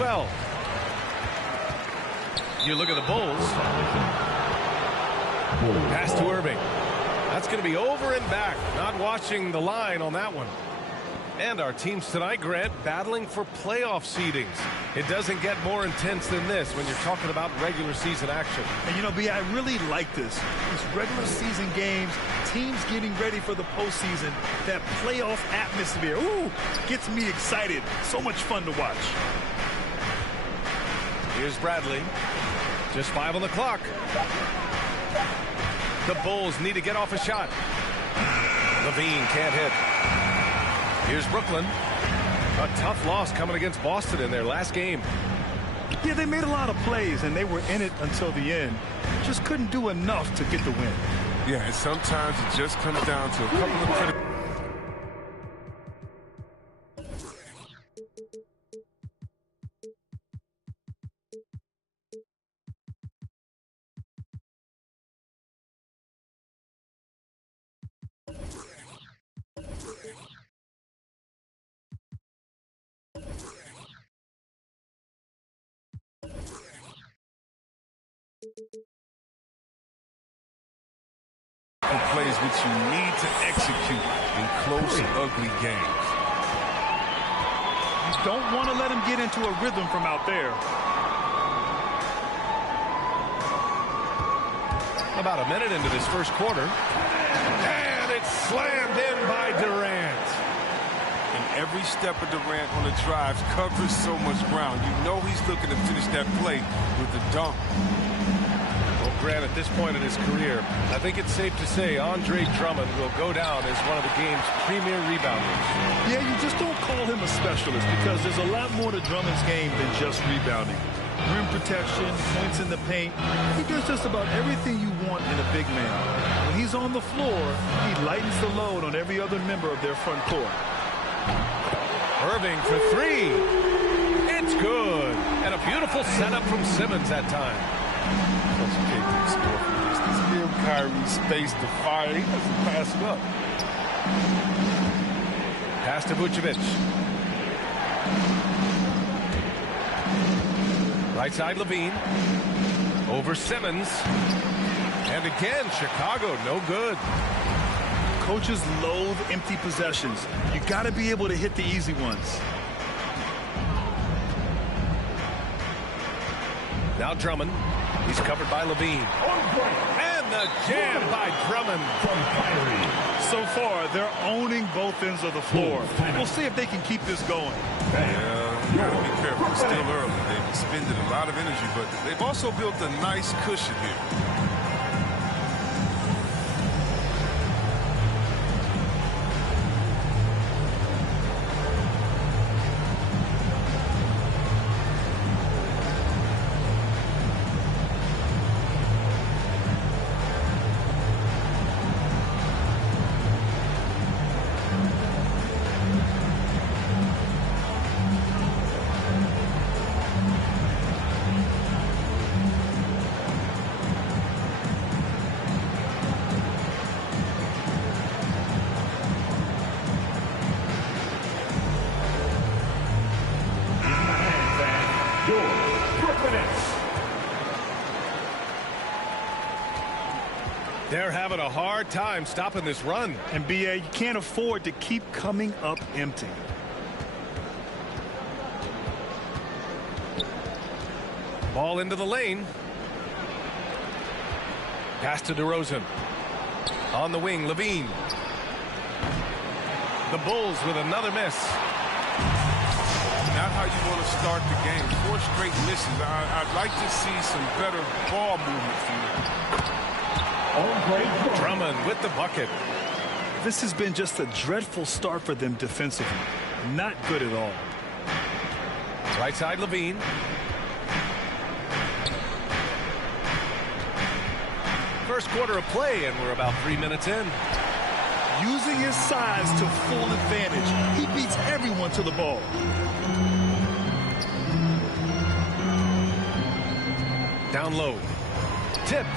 well. You look at the Bulls. Pass to Irving. That's going to be over and back. Not watching the line on that one. And our teams tonight, Grant, battling for playoff seedings. It doesn't get more intense than this when you're talking about regular season action. And you know, B, I really like this. These regular season games, teams getting ready for the postseason, that playoff atmosphere, ooh, gets me excited. So much fun to watch. Here's Bradley. Just 5 on the clock. The Bulls need to get off a shot. Levine can't hit. Here's Brooklyn. A tough loss coming against Boston in their last game. Yeah, they made a lot of plays, and they were in it until the end. Just couldn't do enough to get the win. Yeah, and sometimes it just comes down to a couple of critical. Plays which you need to execute in close, ugly games. You don't want to let him get into a rhythm from out there. About a minute into this first quarter. And it's slammed in by Durant. And every step of Durant on the drive covers so much ground. You know he's looking to finish that play with the dunk. Grant, at this point in his career, I think it's safe to say Andre Drummond will go down as one of the game's premier rebounders. Yeah, you just don't call him a specialist because there's a lot more to Drummond's game than just rebounding. Rim protection, points in the paint. He does just about everything you want in a big man. When he's on the floor, he lightens the load on every other member of their front court. Irving for 3. It's good. And a beautiful setup from Simmons that time. Give Kyrie space to fire. He doesn't pass it up. Pass to Vucevic. Right side Levine. Over Simmons. And again, Chicago, no good. Coaches loathe empty possessions. You got to be able to hit the easy ones. Now Drummond. He's covered by Levine. And the jam by Drummond from Kyrie. So far, they're owning both ends of the floor. We'll see if they can keep this going. Yeah, you gotta be careful. It's still early. They've expended a lot of energy, but they've also built a nice cushion here. They're having a hard time stopping this run. And BA, you can't afford to keep coming up empty. Ball into the lane. Pass to DeRozan. On the wing, Levine. The Bulls with another miss. Not how you want to start the game. 4 straight misses. I'd like to see some better ball movement from them. Drummond with the bucket. This has been just a dreadful start for them defensively. Not good at all. Right side Levine. First quarter of play, and we're about 3 minutes in. Using his size to full advantage. He beats everyone to the ball. Down low. Tipped.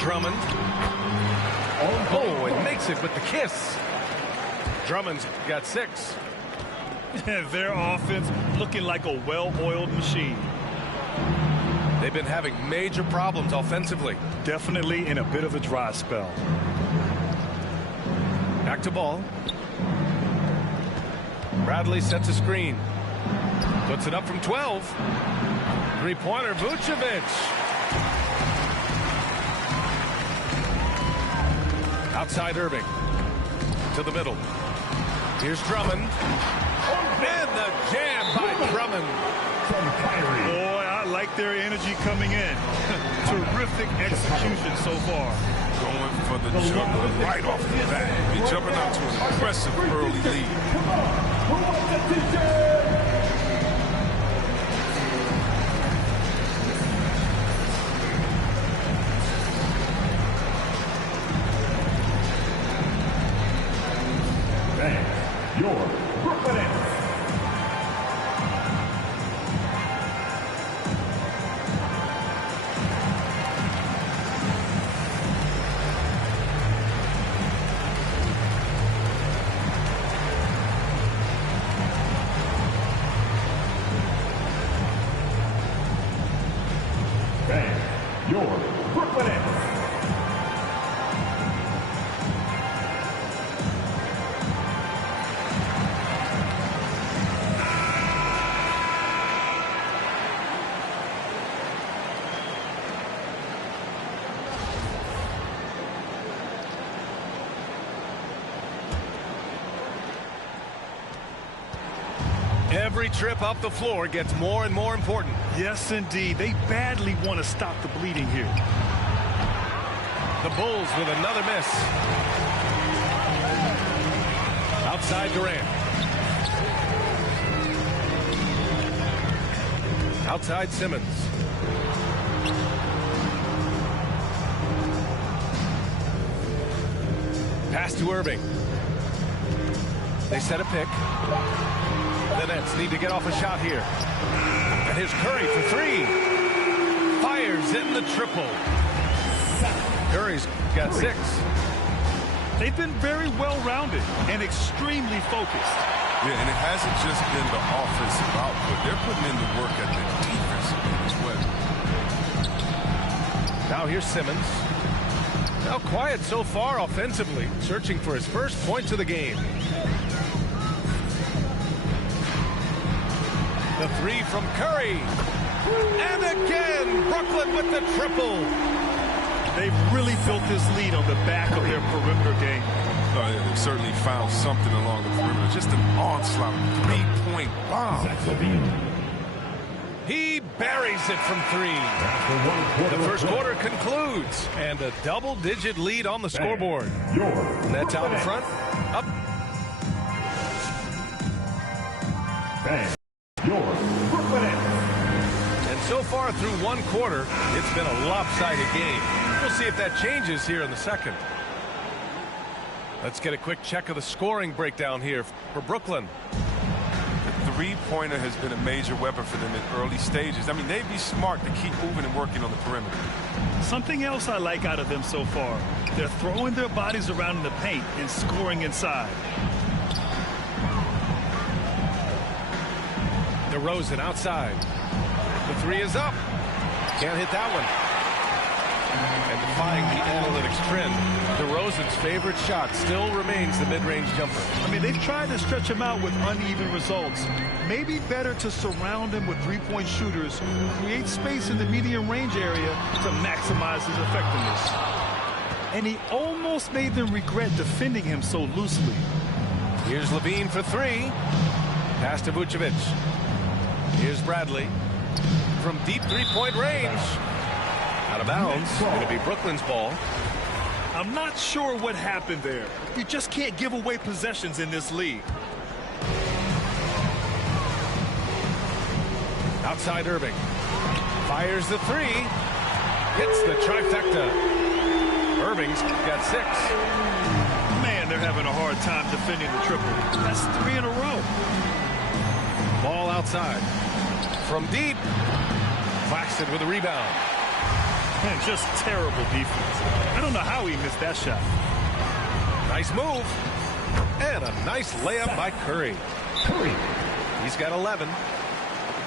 Drummond. Oh, and makes it with the kiss. Drummond's got 6. Their offense looking like a well-oiled machine. They've been having major problems offensively. Definitely in a bit of a dry spell. Back to ball. Bradley sets a screen. Puts it up from 12. Three-pointer, Vucevic. Outside Irving. To the middle. Here's Drummond. And the jam by Drummond. Boy, I like their energy coming in. Terrific execution so far. Going for the jumper right off the bat. You're jumping out to an impressive early lead. Your Brooklyn Nets. Bang. Your Brooklyn Nets. Every trip up the floor gets more and more important. Yes, indeed. They badly want to stop the bleeding here. The Bulls with another miss. Outside Durant. Outside Simmons. Pass to Irving. They set a pick. The Nets need to get off a shot here. And here's Curry for three. Fires in the triple. Curry's got 6. They've been very well-rounded and extremely focused. Yeah, and it hasn't just been the offensive output. They're putting in the work at the defensive end as well. Now here's Simmons. Now quiet so far offensively, searching for his first points of the game. The three from Curry. And again, Brooklyn with the triple. They've really built this lead on the back of their perimeter game. Yeah, they've certainly found something along the perimeter. Just an onslaught, three-point bomb. He buries it from 3. The first quarter concludes, and a double-digit lead on the scoreboard. Nets out in front. Up. Bang. Your Brooklyn Nets. And so far through one quarter, it's been a lopsided game. We'll see if that changes here in the second. Let's get a quick check of the scoring breakdown here for Brooklyn. The three-pointer has been a major weapon for them in early stages. I mean, they'd be smart to keep moving and working on the perimeter. Something else I like out of them so far. They're throwing their bodies around in the paint and scoring inside. DeRozan outside. The three is up. Can't hit that one. And defying the analytics trend, DeRozan's favorite shot still remains the mid-range jumper. I mean, they've tried to stretch him out with uneven results. Maybe better to surround him with three-point shooters, create space in the medium range area to maximize his effectiveness. And he almost made them regret defending him so loosely. Here's Levine for 3. Pass to Vucevic. Here's Bradley. From deep three-point range. Out of bounds. Going to be Brooklyn's ball. I'm not sure what happened there. You just can't give away possessions in this league. Outside Irving. Fires the 3. Hits the trifecta. Irving's got 6. Man, they're having a hard time defending the triple. That's 3 in a row. Ball outside. From deep. Claxton with a rebound. Man, just terrible defense. I don't know how he missed that shot. Nice move. And a nice layup by Curry. He's got 11.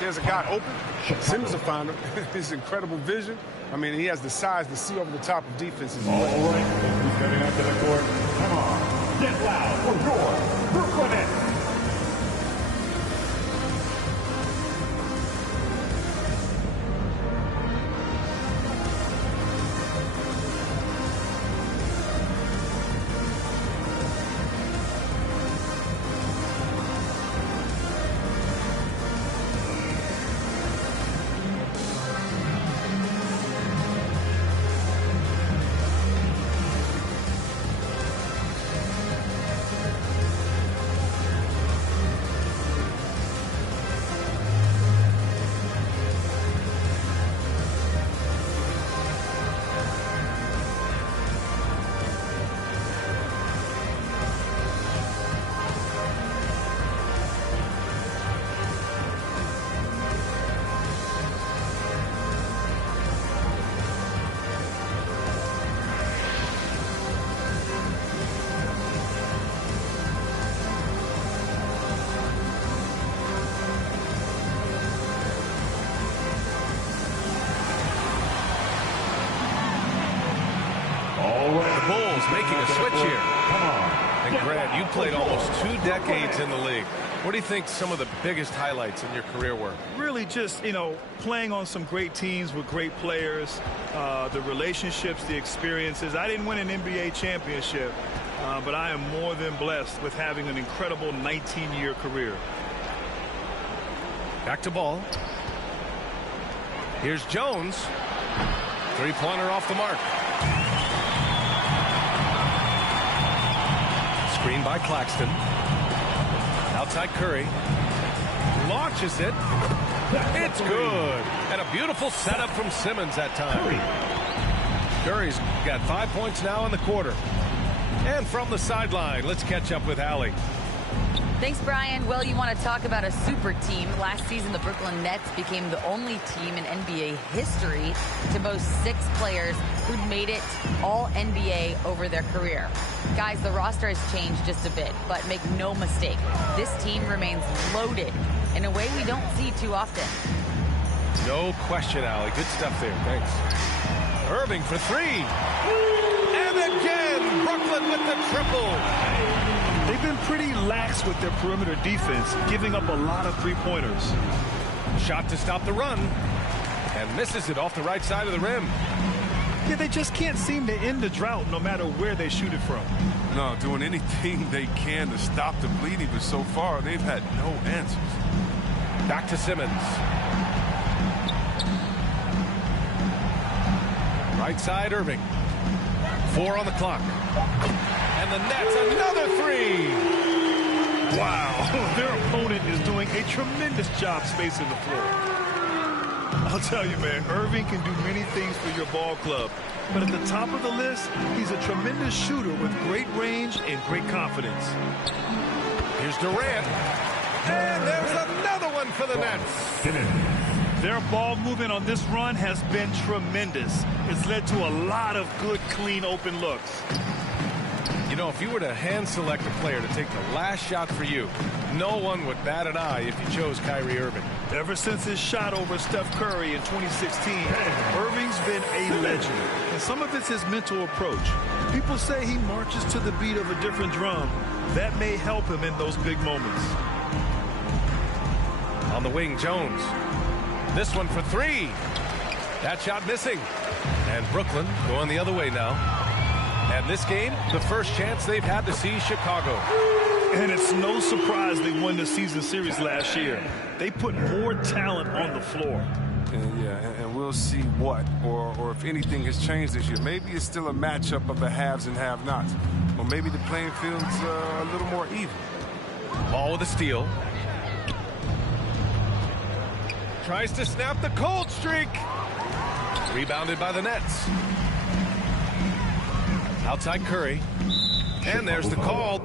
there's a guy open, Simmons will find him. His incredible vision. I mean, he has the size to see over the top of defenses. All right, who's coming out to the court? Come on, get loud for your Brooklyn Nets. The Bulls making a switch here. Come on. And Grant, you played almost 2 decades in the league. What do you think some of the biggest highlights in your career were? Really just, playing on some great teams with great players, the relationships, the experiences. I didn't win an NBA championship, but I am more than blessed with having an incredible 19-year career. Back to ball. Here's Jones. Three-pointer off the mark. Screen by Claxton. Outside Curry. Launches it. It's good. And a beautiful setup from Simmons that time. Curry's got 5 points now in the quarter. And from the sideline, let's catch up with Allie. Thanks, Brian. Well, you want to talk about a super team. Last season, the Brooklyn Nets became the only team in NBA history to boast 6 players who'd made it all NBA over their career. Guys, the roster has changed just a bit, but make no mistake, this team remains loaded in a way we don't see too often. No question, Allie. Good stuff there. Thanks. Irving for 3. And again, Brooklyn with the triple. They've been pretty lax with their perimeter defense, giving up a lot of three-pointers. Shot to stop the run. And misses it off the right side of the rim. Yeah, they just can't seem to end the drought no matter where they shoot it from. No, doing anything they can to stop the bleeding, but so far they've had no answers. Back to Simmons. Right side, Irving. 4 on the clock. And the Nets, another 3. Wow, their opponent is doing a tremendous job spacing the floor. I'll tell you, man, Irving can do many things for your ball club. But at the top of the list, he's a tremendous shooter with great range and great confidence. Here's Durant. And there's another one for the Nets. Their ball movement on this run has been tremendous. It's led to a lot of good, clean, open looks. You know, if you were to hand select a player to take the last shot for you, no one would bat an eye if you chose Kyrie Irving. Ever since his shot over Steph Curry in 2016, Irving's been a legend. And some of it's his mental approach. People say he marches to the beat of a different drum. That may help him in those big moments. On the wing, Jones. This one for 3. That shot missing. And Brooklyn going the other way now. And this game, the first chance they've had to see Chicago. And it's no surprise they won the season series last year. They put more talent on the floor. And we'll see what, or if anything has changed this year. Maybe it's still a matchup of the haves and have-nots. Or maybe the playing field's a little more even. Ball with a steal. Tries to snap the cold streak. Rebounded by the Nets. Outside Curry. And there's the call.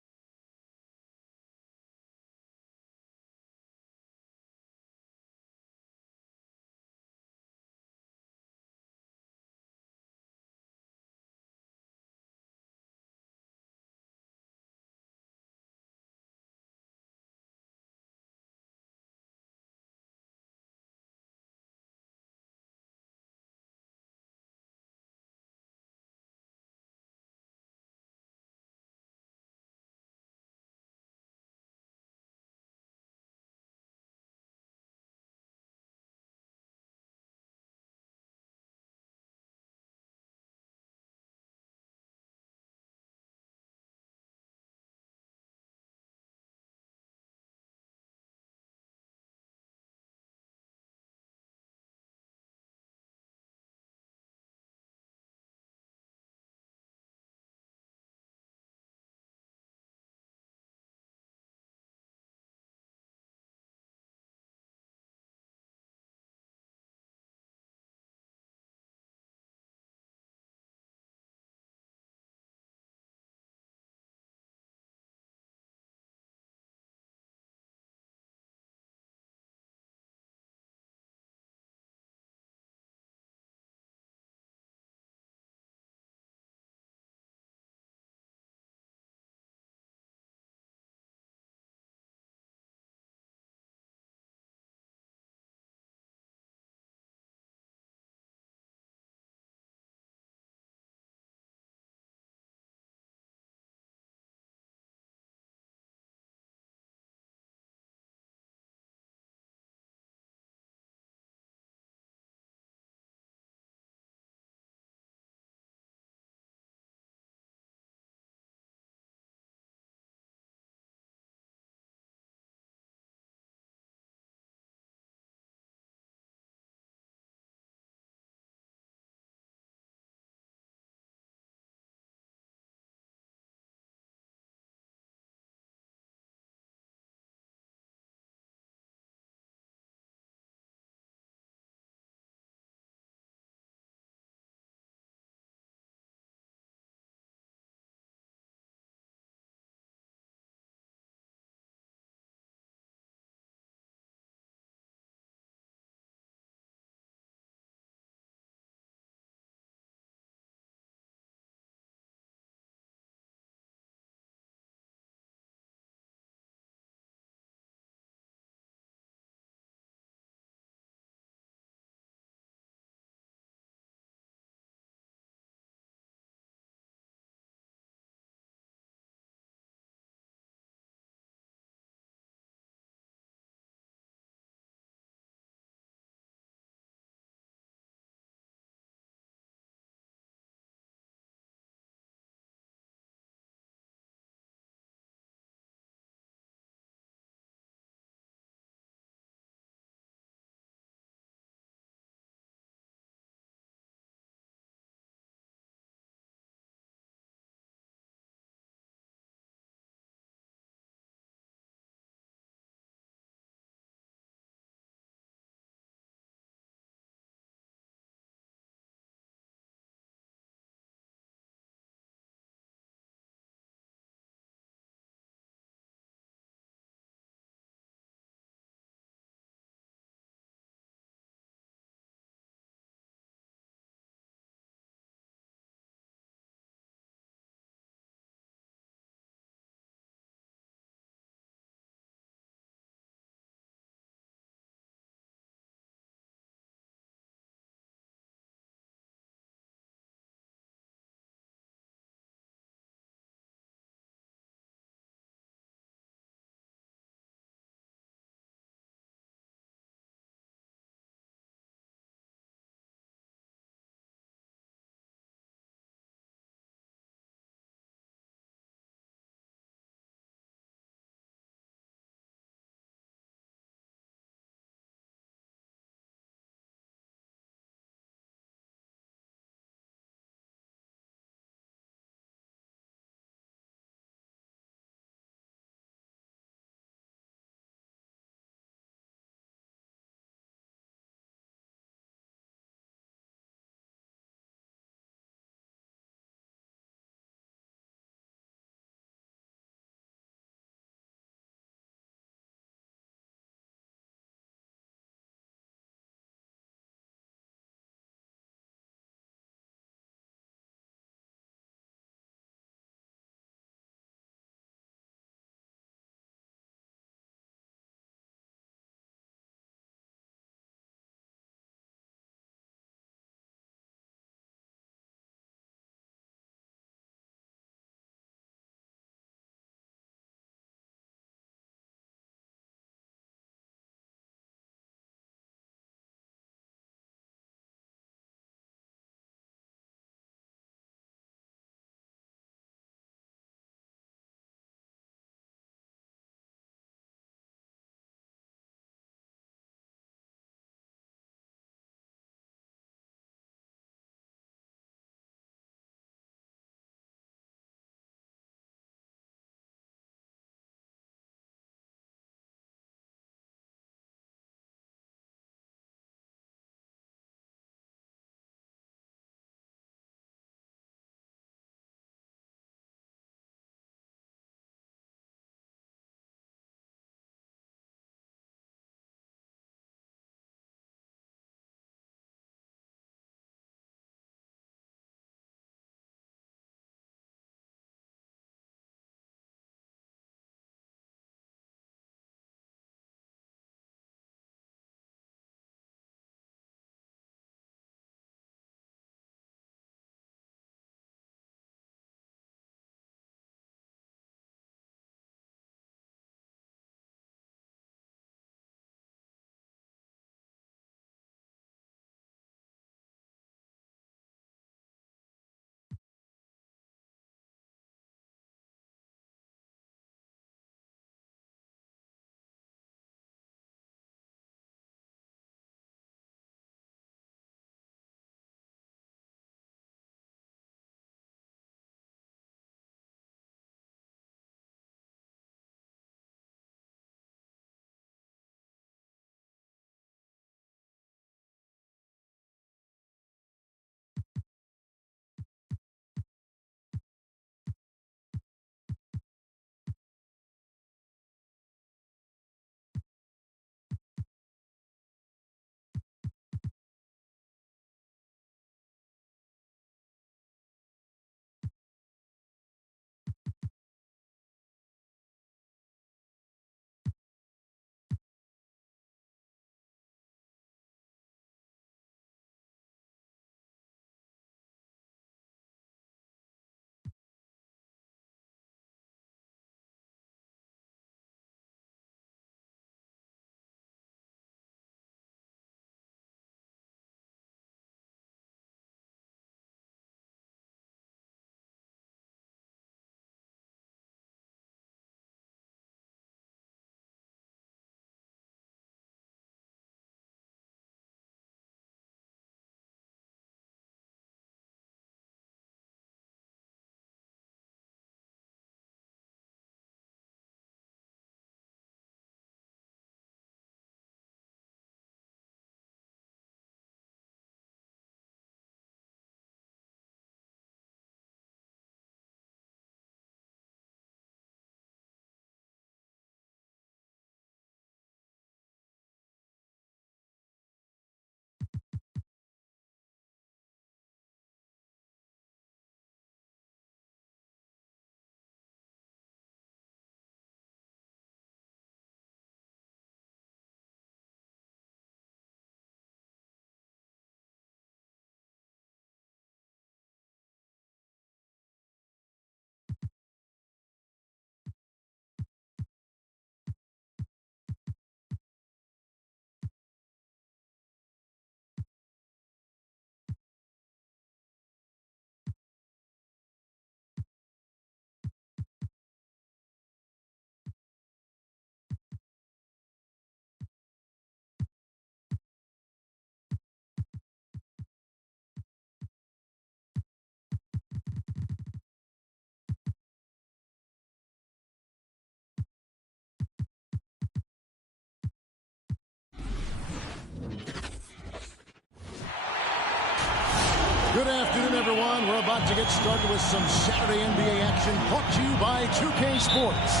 Good afternoon, everyone. We're about to get started with some Saturday NBA action brought to you by 2K Sports.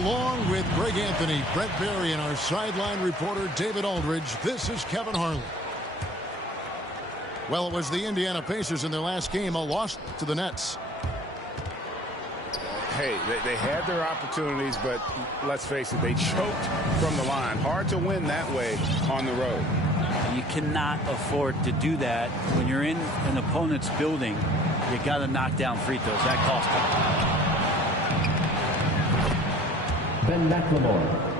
Along with Greg Anthony, Brett Barry, and our sideline reporter, David Aldridge, this is Kevin Harlan. Well, it was the Indiana Pacers in their last game, a loss to the Nets. Hey, they had their opportunities, but let's face it, they choked from the line. Hard to win that way on the road. You cannot afford to do that when you're in an opponent's building. You got to knock down free throws. That cost them. Ben McLemore.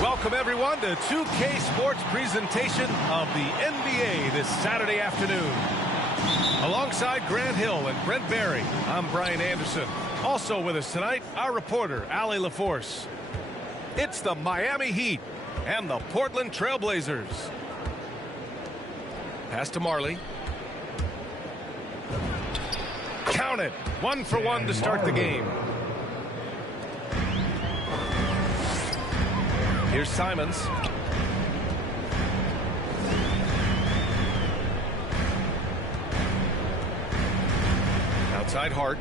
Welcome, everyone, to 2K Sports presentation of the NBA this Saturday afternoon. Alongside Grant Hill and Brent Barry, I'm Brian Anderson. Also with us tonight, our reporter, Allie LaForce. It's the Miami Heat and the Portland Trailblazers. Pass to Marley. Count it. 1 for 1 to start the game. Here's Simons. Outside Hart.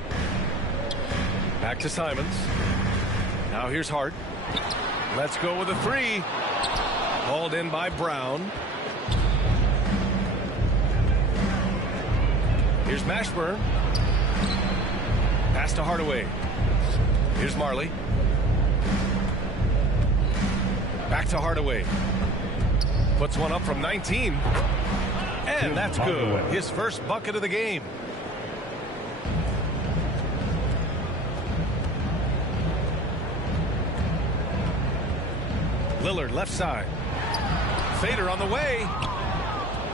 Back to Simons. Now here's Hart. Let's go with a three. Hauled in by Brown. Here's Mashburn. Pass to Hardaway. Here's Marley. Back to Hardaway. Puts one up from 19. And that's good. His first bucket of the game. Lillard left side. Fader on the way.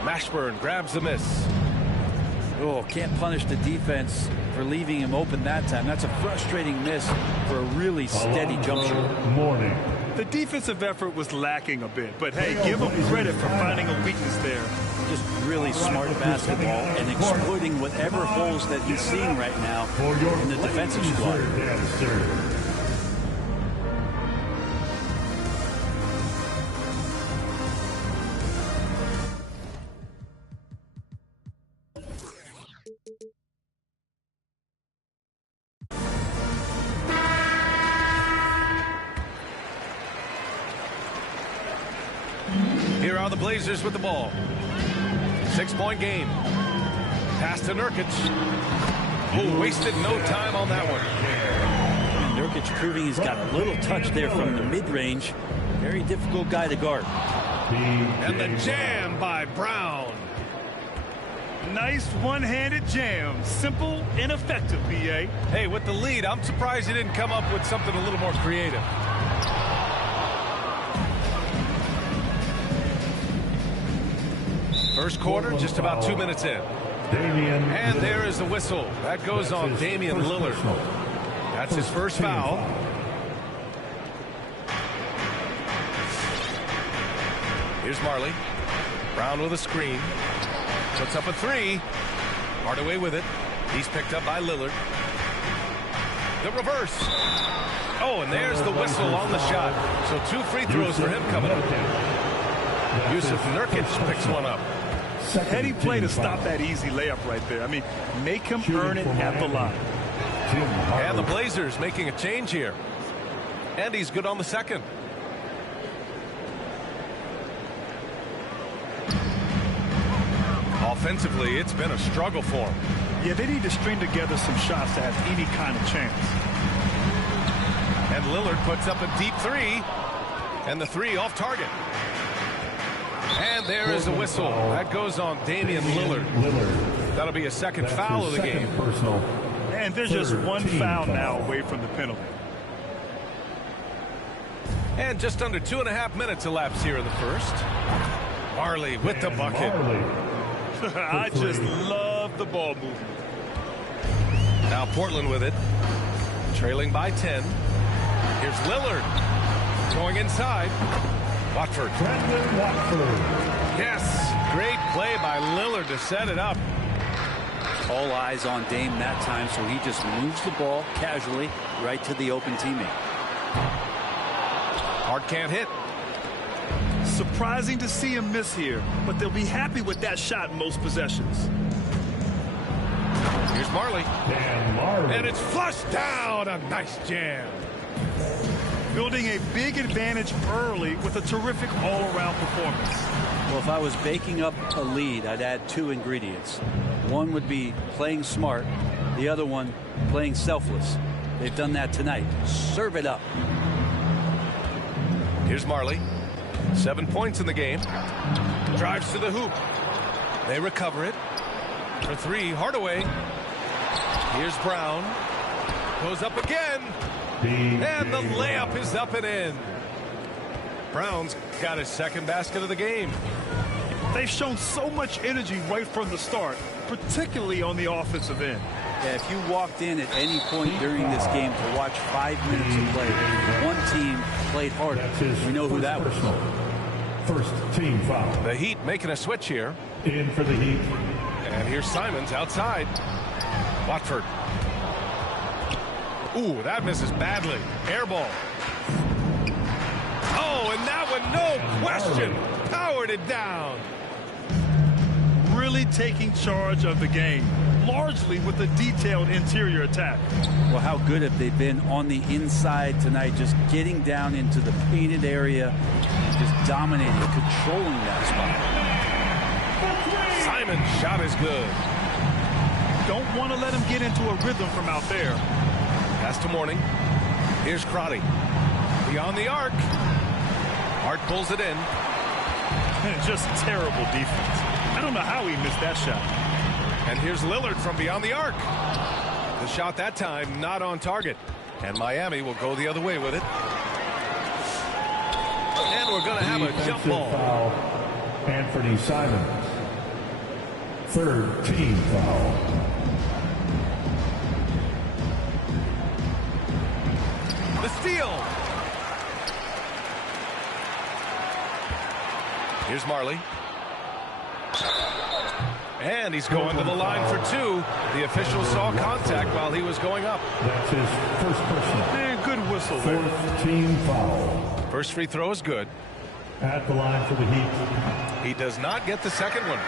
Mashburn grabs the miss. Oh, can't punish the defense for leaving him open that time. That's a frustrating miss for a really steady jump shot. The defensive effort was lacking a bit, but hey, give them credit for finding a weakness there. Just really smart basketball and exploiting whatever holes that he's seeing right now in the defensive squad. Here are the Blazers with the ball. 6-point game. Pass to Nurkic. Oh, wasted no time on that one. And Nurkic proving he's got a little touch there from the mid-range. Very difficult guy to guard. And the jam by Brown. Nice one-handed jam. Simple and effective, B.A. Hey, with the lead, I'm surprised he didn't come up with something a little more creative. First quarter, just about 2 minutes in. And there is the whistle. That goes on Damian Lillard. That's his first foul. Here's Marley. Brown with a screen. Puts up a three. Hardaway with it. He's picked up by Lillard. The reverse. Oh, and there's the whistle on the shot. So 2 free throws for him coming up. Yusuf Nurkic picks one up. Heady play to stop that easy layup right there. I mean, make him earn it at the line. And the Blazers making a change here. And he's good on the second. Offensively, it's been a struggle for him. Yeah, they need to string together some shots to have any kind of chance. And Lillard puts up a deep three. And the three off target. And there is the whistle. That goes on Damian Lillard. That'll be a second foul of the game. And there's just one foul now away from the penalty. And just under 2.5 minutes elapsed here in the first. Marley with the bucket. I just love the ball movement. Now Portland with it. Trailing by 10. Here's Lillard. Going inside. Watford. Yes, great play by Lillard to set it up. All eyes on Dame that time, so he just moves the ball casually right to the open teammate. Hart can't hit. Surprising to see him miss here, but they'll be happy with that shot most possessions. Here's Marley. And it's flushed down. A nice jam. Building a big advantage early with a terrific all-around performance. Well, if I was baking up a lead, I'd add 2 ingredients. One would be playing smart. The other one, playing selfless. They've done that tonight. Serve it up. Here's Marley. 7 points in the game. Drives to the hoop. They recover it. For 3, Hardaway. Here's Brown. Goes up again. And the layup is up and in. Brown's got his second basket of the game. They've shown so much energy right from the start, particularly on the offensive end. Yeah, if you walked in at any point during this game to watch 5 minutes of play, one team played harder. We know who that was. First team foul. The Heat making a switch here. In for the Heat. And here's Simons outside. Watford. Ooh, that misses badly. Air ball. Oh, and that one, no question, powered it down. Really taking charge of the game, largely with a detailed interior attack. Well, how good have they been on the inside tonight, just getting down into the painted area, just dominating, controlling that spot. Simon's shot is good. Don't want to let him get into a rhythm from out there. Pass to Mourning. Here's Crotty. Beyond the arc. Hart pulls it in. Just terrible defense. I don't know how he missed that shot. And here's Lillard from beyond the arc. The shot that time not on target. And Miami will go the other way with it. And we're going to have a jump ball. Foul. Anthony Simons. Third team foul. The steal. Here's Marley. And he's going to the line for 2. The official saw contact while he was going up. That's his first personal. And good whistle there. Fourth team foul. First free throw is good. At the line for the Heat. He does not get the second one.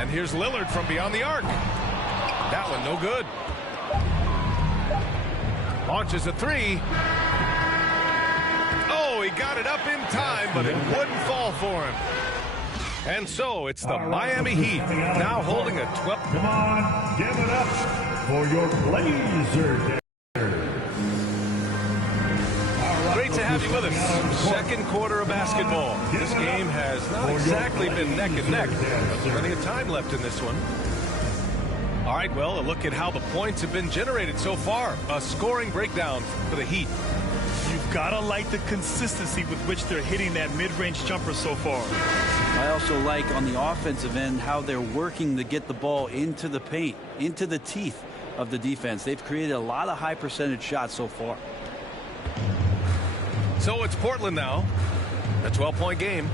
And here's Lillard from beyond the arc. That one no good. Launches a 3. Oh, he got it up in time, but it wouldn't fall for him. And so it's the Miami Heat now holding a 12. Come on, give it up for your Blazers. Great to have you with us. Columbus. Second quarter of basketball. This game has not exactly been neck and neck. There's plenty of time left in this one. All right, well, a look at how the points have been generated so far. A scoring breakdown for the Heat. You've got to like the consistency with which they're hitting that mid-range jumper so far. I also like on the offensive end how they're working to get the ball into the paint, into the teeth of the defense. They've created a lot of high percentage shots so far. So it's Portland now. A 12-point game.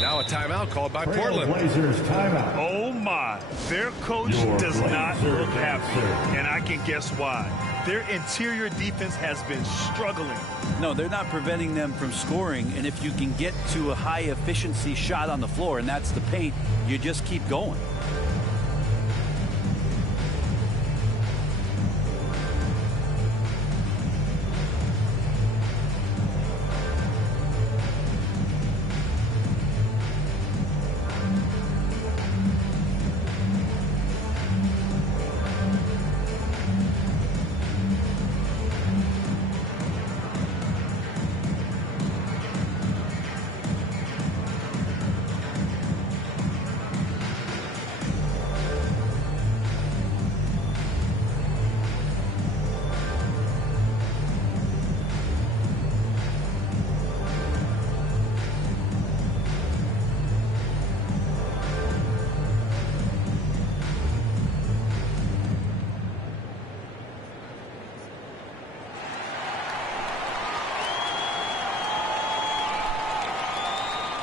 Now a timeout called by Portland. Blazers timeout. Oh my, their coach does not look happy, and I can guess why. Their interior defense has been struggling. No, they're not preventing them from scoring, and if you can get to a high efficiency shot on the floor, and that's the paint, you just keep going.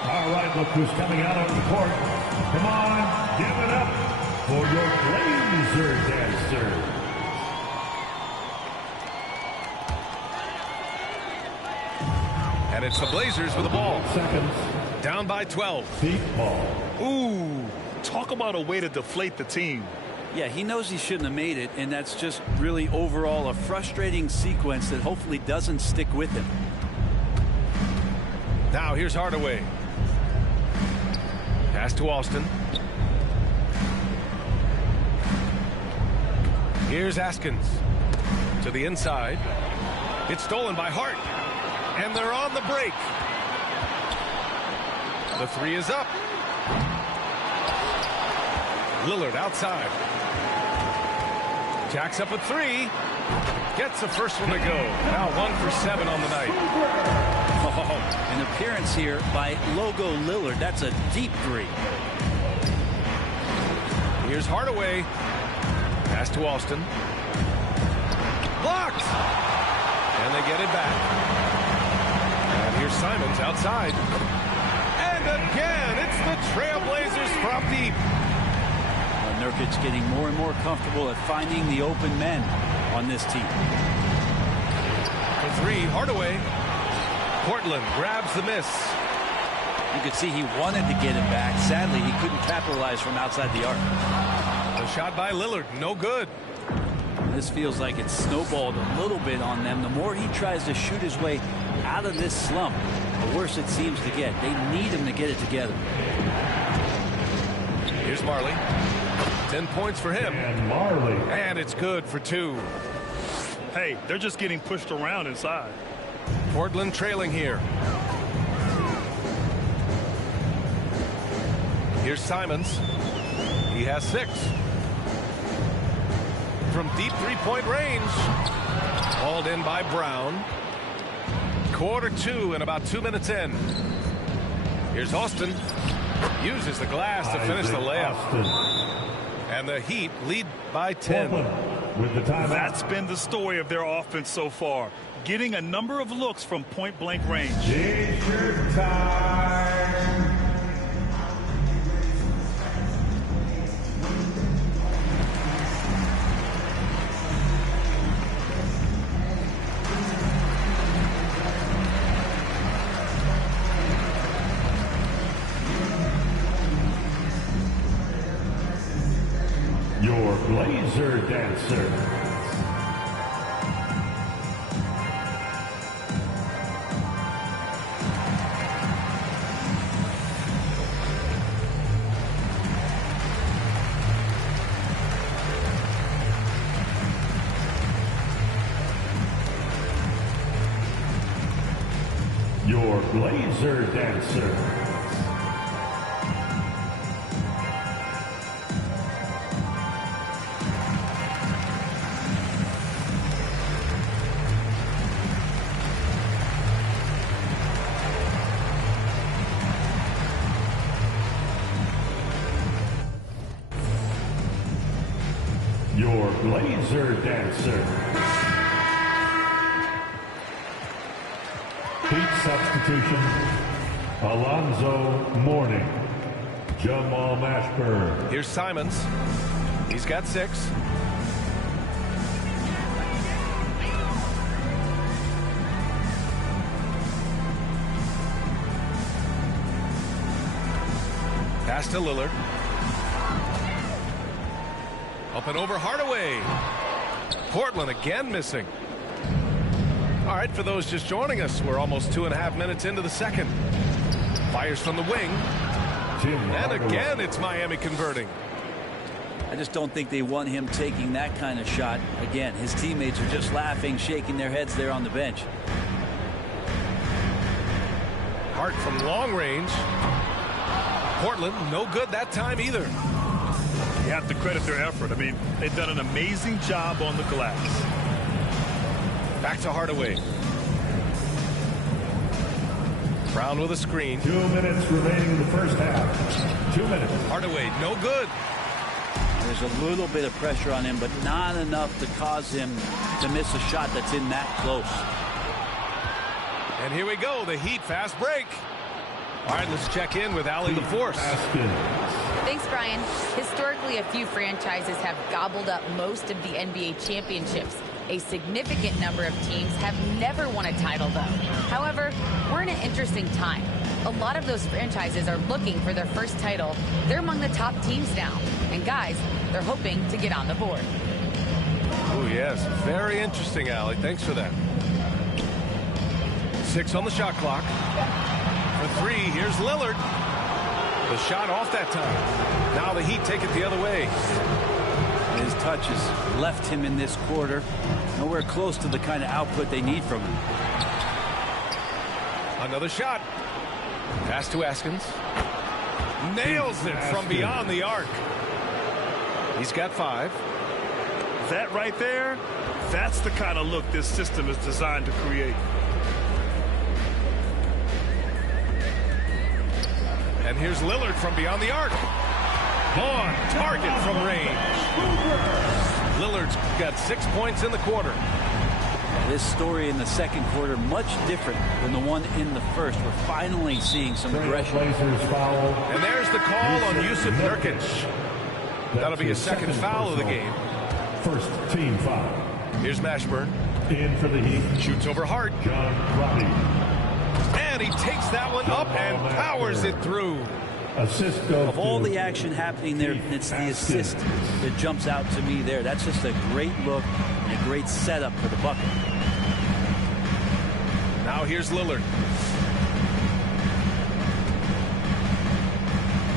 All right, look who's coming out on the court. Come on, give it up for your Blazer dancers. And it's the Blazers with the ball. Seconds. Down by 12. Deep ball. Ooh, talk about a way to deflate the team. Yeah, he knows he shouldn't have made it, and that's just really overall a frustrating sequence that hopefully doesn't stick with him. Now here's Hardaway. Pass to Austin. Here's Askins to the inside. It's stolen by Hart. And they're on the break. The three is up. Lillard outside. Jacks up a three. Gets the first one to go. Now 1 for 7 on the night. Oh, an appearance here by Logo Lillard. That's a deep three. Here's Hardaway. Pass to Austin. Blocked. And they get it back. And here's Simons outside. And again, it's the Trailblazers from deep. Nurkic getting more and more comfortable at finding the open men on this team. For three, Hardaway. Portland grabs the miss. You could see he wanted to get it back. Sadly, he couldn't capitalize from outside the arc. A shot by Lillard, no good. This feels like it's snowballed a little bit on them. The more he tries to shoot his way out of this slump, the worse it seems to get. They need him to get it together. Here's Marley. 10 points for him. And Marley. And it's good for 2. Hey, they're just getting pushed around inside. Portland trailing here. Here's Simons. He has 6. From deep three-point range. Hauled in by Brown. Quarter 2 and about 2 minutes in. Here's Austin. Uses the glass to finish the layup. And the Heat lead by 10. With the timeout. That's been the story of their offense so far. Getting a number of looks from point-blank range. It's your time. Your Blazer dancer. your Blazer dancer. Your Blazer dancer. Heat substitution, Alonzo Mourning, Jamal Mashburn. Here's Simons. He's got 6. Pass to Lillard. Up and over Hardaway. Portland again missing. All right, for those just joining us, we're almost 2.5 minutes into the second. Fires from the wing. And again, it's Miami converting. I just don't think they want him taking that kind of shot. Again, his teammates are just laughing, shaking their heads there on the bench. Hart from long range. Portland, no good that time either. You have to credit their effort. I mean, they've done an amazing job on the glass. Back to Hardaway. Brown with a screen. 2 minutes remaining in the first half. 2 minutes. Hardaway, no good. There's a little bit of pressure on him, but not enough to cause him to miss a shot that's in that close. And here we go, the Heat fast break. All right, let's check in with Allie LaForce. Thanks, Brian. Historically, a few franchises have gobbled up most of the NBA championships. A significant number of teams have never won a title, though. However, we're in an interesting time. A lot of those franchises are looking for their first title. They're among the top teams now. And guys, they're hoping to get on the board. Oh, yes. Very interesting, Allie. Thanks for that. 6 on the shot clock. For 3, here's Lillard. The shot off that time. Now the Heat take it the other way. His touch has left him in this quarter. Nowhere close to the kind of output they need from him. Another shot. Pass to Askins. Nails it from beyond the arc. He's got 5. That right there, that's the kind of look this system is designed to create. And here's Lillard from beyond the arc. On target from range. Lillard's got 6 points in the quarter. This story in the second quarter much different than the one in the first. We're finally seeing some aggression. And there's the call on Yusuf Nurkic. That'll be his second foul of the game. First team foul. Here's Mashburn. In for the Heat. Shoots over Hart. John Roddy. And he takes that one up and powers it through. Assist of all the action happening there, it's the assist that jumps out to me there. That's just a great look and a great setup for the bucket. Now here's Lillard.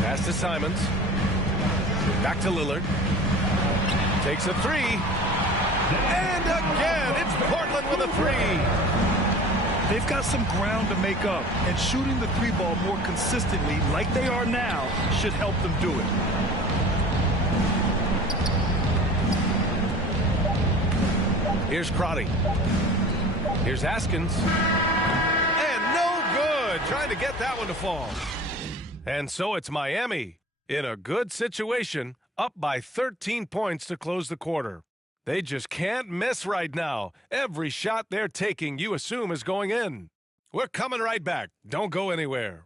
Pass to Simons. Back to Lillard. Takes a 3. And again, it's Portland with a 3. They've got some ground to make up, and shooting the 3-ball more consistently like they are now should help them do it. Here's Crotty. Here's Askins. And no good. Trying to get that one to fall. And so it's Miami in a good situation, up by 13 points to close the quarter. They just can't miss right now. Every shot they're taking, you assume, is going in. We're coming right back. Don't go anywhere.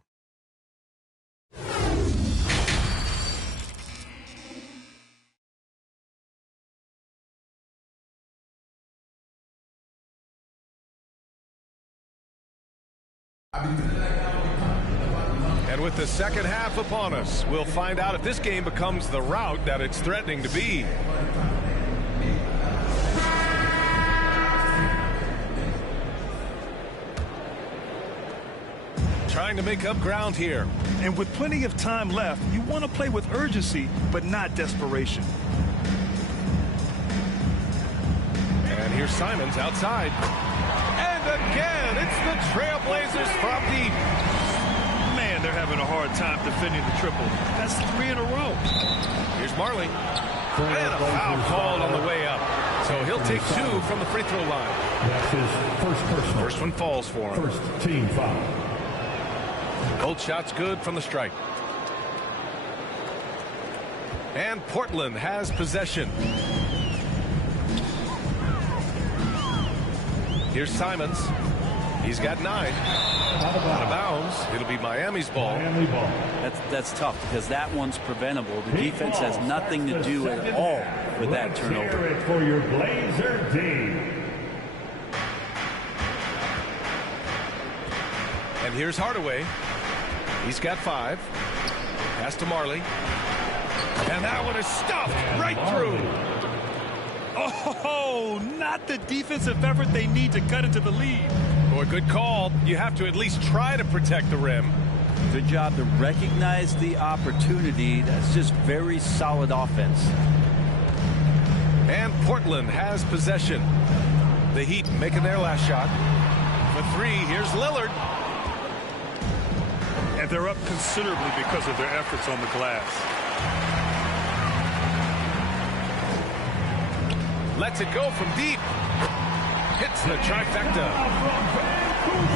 And with the second half upon us, we'll find out if this game becomes the rout that it's threatening to be. Trying to make up ground here. And with plenty of time left, you want to play with urgency, but not desperation. And here's Simons outside. And again, it's the Trailblazers from having a hard time defending the triple. That's 3 in a row. Here's Marley. And a foul called on the way up. So he'll take 2 from the free throw line. That's his first personal. First one falls for him. First team foul. Both shots good from the strike. And Portland has possession. Here's Simons. He's got 9. Out of bounds. It'll be Miami's ball. Miami ball. That's tough because that one's preventable. The defense has nothing to do at all with that turnover. Hear it for your Blazer team. And here's Hardaway. He's got 5. Pass to Marley. And that one is stuffed right through. Oh, not the defensive effort they need to cut into the lead. Boy, good call. You have to at least try to protect the rim. Good job to recognize the opportunity. That's just very solid offense. And Portland has possession. The Heat making their last shot. For 3, here's Lillard. And they're up considerably because of their efforts on the glass. Lets it go from deep. Hits the trifecta.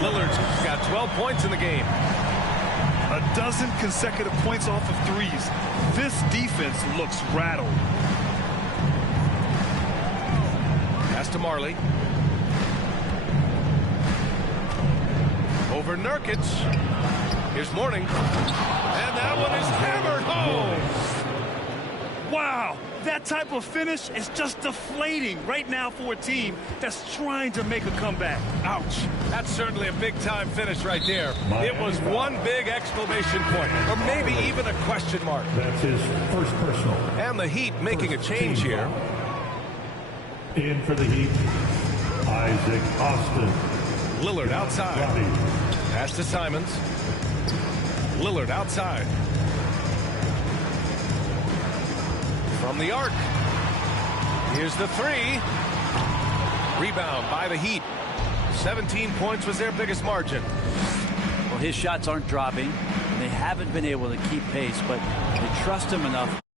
Lillard's got 12 points in the game. A dozen consecutive points off of threes. This defense looks rattled. Pass to Marley. Over Nurkic. Here's Mourning. And that one is hammered home. Wow, that type of finish is just deflating right now for a team that's trying to make a comeback. Ouch. That's certainly a big-time finish right there. It was one big exclamation point, or maybe even a question mark. That's his first personal. And the Heat making a change here. In for the Heat, Isaac Austin. Lillard outside. Pass to Simons. Lillard outside. From the arc. Here's the 3. Rebound by the Heat. 17 points was their biggest margin. Well, his shots aren't dropping. They haven't been able to keep pace, but they trust him enough.